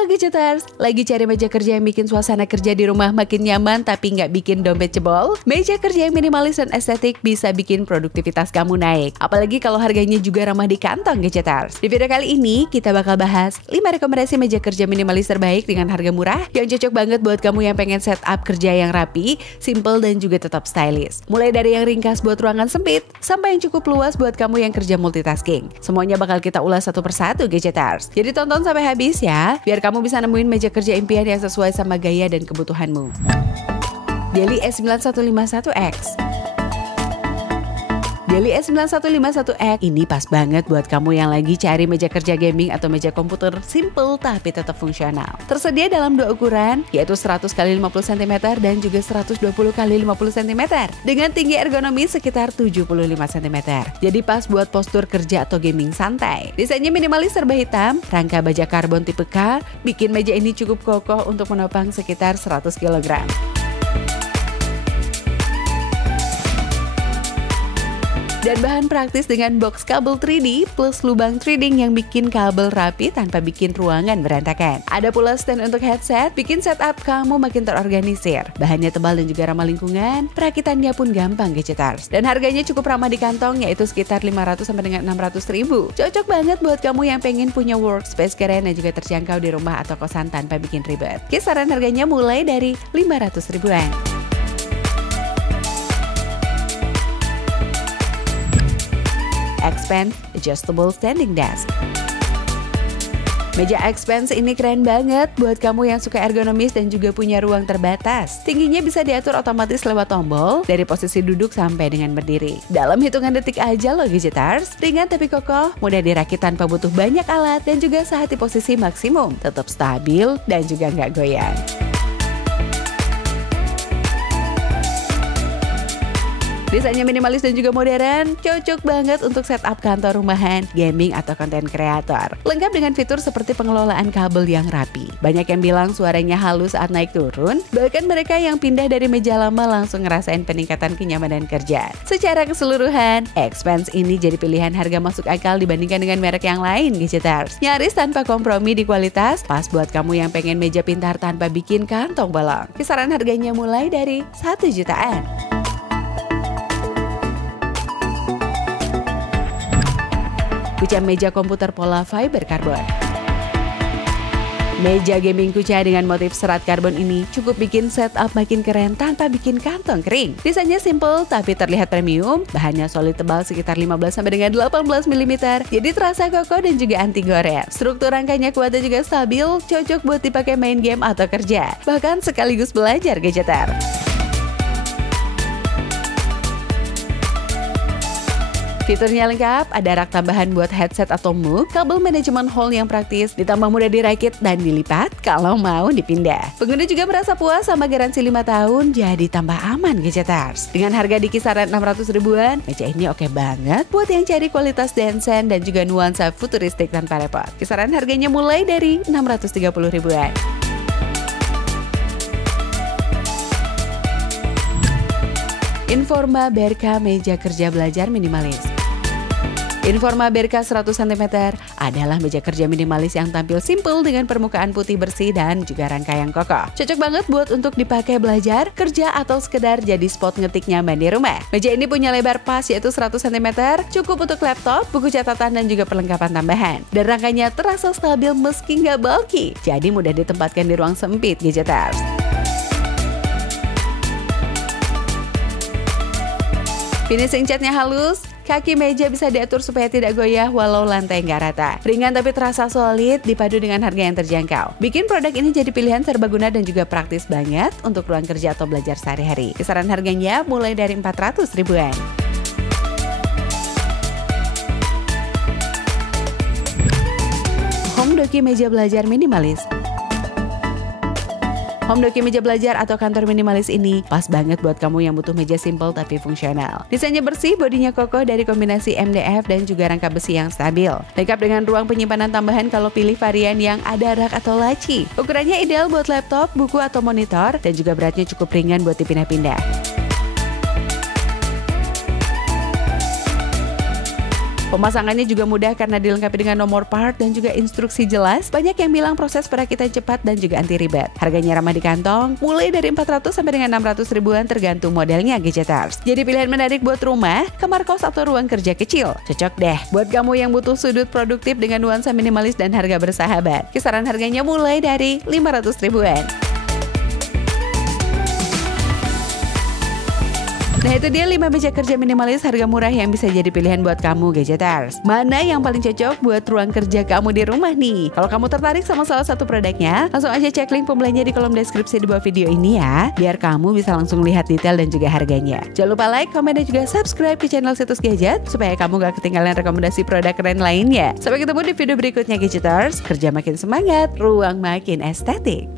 Halo Gadgeters, lagi cari meja kerja yang bikin suasana kerja di rumah makin nyaman tapi nggak bikin dompet jebol? Meja kerja yang minimalis dan estetik bisa bikin produktivitas kamu naik. Apalagi kalau harganya juga ramah di kantong Gadgeters. Di video kali ini, kita bakal bahas 5 rekomendasi meja kerja minimalis terbaik dengan harga murah yang cocok banget buat kamu yang pengen setup kerja yang rapi, simple, dan juga tetap stylish. Mulai dari yang ringkas buat ruangan sempit, sampai yang cukup luas buat kamu yang kerja multitasking. Semuanya bakal kita ulas satu persatu Gadgeters. Jadi tonton sampai habis ya, biar kamu bisa nemuin meja kerja impian yang sesuai sama gaya dan kebutuhanmu. Deli S9151X. Deli S9151X ini pas banget buat kamu yang lagi cari meja kerja gaming atau meja komputer simple tapi tetap fungsional. Tersedia dalam dua ukuran, yaitu 100 x 50 cm dan juga 120 x 50 cm dengan tinggi ergonomi sekitar 75 cm. Jadi pas buat postur kerja atau gaming santai. Desainnya minimalis serba hitam, rangka baja karbon tipe K, bikin meja ini cukup kokoh untuk menopang sekitar 100 kg. Dan bahan praktis dengan box kabel 3D plus lubang threading yang bikin kabel rapi tanpa bikin ruangan berantakan. Ada pula stand untuk headset, bikin setup kamu makin terorganisir. Bahannya tebal dan juga ramah lingkungan, perakitannya pun gampang Gadgeters. Dan harganya cukup ramah di kantong, yaitu sekitar 500 sampai dengan 600 ribu. Cocok banget buat kamu yang pengen punya workspace keren dan juga terjangkau di rumah atau kosan tanpa bikin ribet. Kisaran harganya mulai dari 500 ribuan. Expense Adjustable Standing Desk. Meja Expense ini keren banget buat kamu yang suka ergonomis dan juga punya ruang terbatas. Tingginya bisa diatur otomatis lewat tombol dari posisi duduk sampai dengan berdiri. Dalam hitungan detik aja loh Gadgeters. Ringan tapi kokoh, mudah dirakit tanpa butuh banyak alat dan juga saat di posisi maksimum. Tetap stabil dan juga nggak goyang. Desainnya minimalis dan juga modern, cocok banget untuk setup kantor rumahan, gaming, atau konten kreator. Lengkap dengan fitur seperti pengelolaan kabel yang rapi. Banyak yang bilang suaranya halus saat naik turun, bahkan mereka yang pindah dari meja lama langsung ngerasain peningkatan kenyamanan kerja. Secara keseluruhan, Expense ini jadi pilihan harga masuk akal dibandingkan dengan merek yang lain, Gadgeters. Nyaris tanpa kompromi di kualitas, pas buat kamu yang pengen meja pintar tanpa bikin kantong bolong. Kisaran harganya mulai dari 1 jutaan. Kuca meja komputer pola fiber karbon. Meja gaming kuca dengan motif serat karbon ini cukup bikin setup makin keren tanpa bikin kantong kering. Desainnya simple tapi terlihat premium, bahannya solid tebal sekitar 15 sampai dengan 18 mm, jadi terasa kokoh dan juga anti gores. Struktur rangkanya kuat dan juga stabil, cocok buat dipakai main game atau kerja, bahkan sekaligus belajar Gadgeter. Fiturnya lengkap, ada rak tambahan buat headset atau mug, kabel manajemen hall yang praktis, ditambah mudah dirakit dan dilipat kalau mau dipindah. Pengguna juga merasa puas sama garansi 5 tahun, jadi tambah aman Gadgeters. Dengan harga di kisaran 600 ribuan, meja ini oke banget buat yang cari kualitas densen dan juga nuansa futuristik tanpa repot. Kisaran harganya mulai dari 630 ribuan. Informa Berka meja kerja belajar minimalis. Informa Berka 100 cm adalah meja kerja minimalis yang tampil simpel dengan permukaan putih bersih dan juga rangka yang kokoh. Cocok banget buat untuk dipakai belajar, kerja, atau sekedar jadi spot ngetik nyaman di rumah. Meja ini punya lebar pas yaitu 100 cm, cukup untuk laptop, buku catatan, dan juga perlengkapan tambahan. Dan rangkanya terasa stabil meski nggak bulky, jadi mudah ditempatkan di ruang sempit Gadgeters. Finishing catnya halus, kaki meja bisa diatur supaya tidak goyah walau lantai nggak rata. Ringan tapi terasa solid, dipadu dengan harga yang terjangkau. Bikin produk ini jadi pilihan serbaguna dan juga praktis banget untuk ruang kerja atau belajar sehari-hari. Kisaran harganya mulai dari 400 ribuan. Homdoki meja belajar minimalis. Homdoki meja belajar atau kantor minimalis ini pas banget buat kamu yang butuh meja simple tapi fungsional. Desainnya bersih, bodinya kokoh dari kombinasi MDF dan juga rangka besi yang stabil. Lengkap dengan ruang penyimpanan tambahan kalau pilih varian yang ada rak atau laci. Ukurannya ideal buat laptop, buku, atau monitor, dan juga beratnya cukup ringan buat dipindah-pindah. Pemasangannya juga mudah karena dilengkapi dengan nomor part dan juga instruksi jelas. Banyak yang bilang proses perakitan cepat dan juga anti ribet. Harganya ramah di kantong, mulai dari 400 sampai dengan 600 ribuan tergantung modelnya Gadgeters. Jadi pilihan menarik buat rumah, kamar kos atau ruang kerja kecil. Cocok deh buat kamu yang butuh sudut produktif dengan nuansa minimalis dan harga bersahabat. Kisaran harganya mulai dari 500 ribuan. Nah itu dia 5 meja kerja minimalis harga murah yang bisa jadi pilihan buat kamu Gadgeters. Mana yang paling cocok buat ruang kerja kamu di rumah nih? Kalau kamu tertarik sama salah satu produknya, langsung aja cek link pembelinya di kolom deskripsi di bawah video ini ya, biar kamu bisa langsung lihat detail dan juga harganya. Jangan lupa like, komen, dan juga subscribe ke channel Situs Gadget supaya kamu gak ketinggalan rekomendasi produk keren lainnya. Sampai ketemu di video berikutnya Gadgeters. Kerja makin semangat, ruang makin estetik.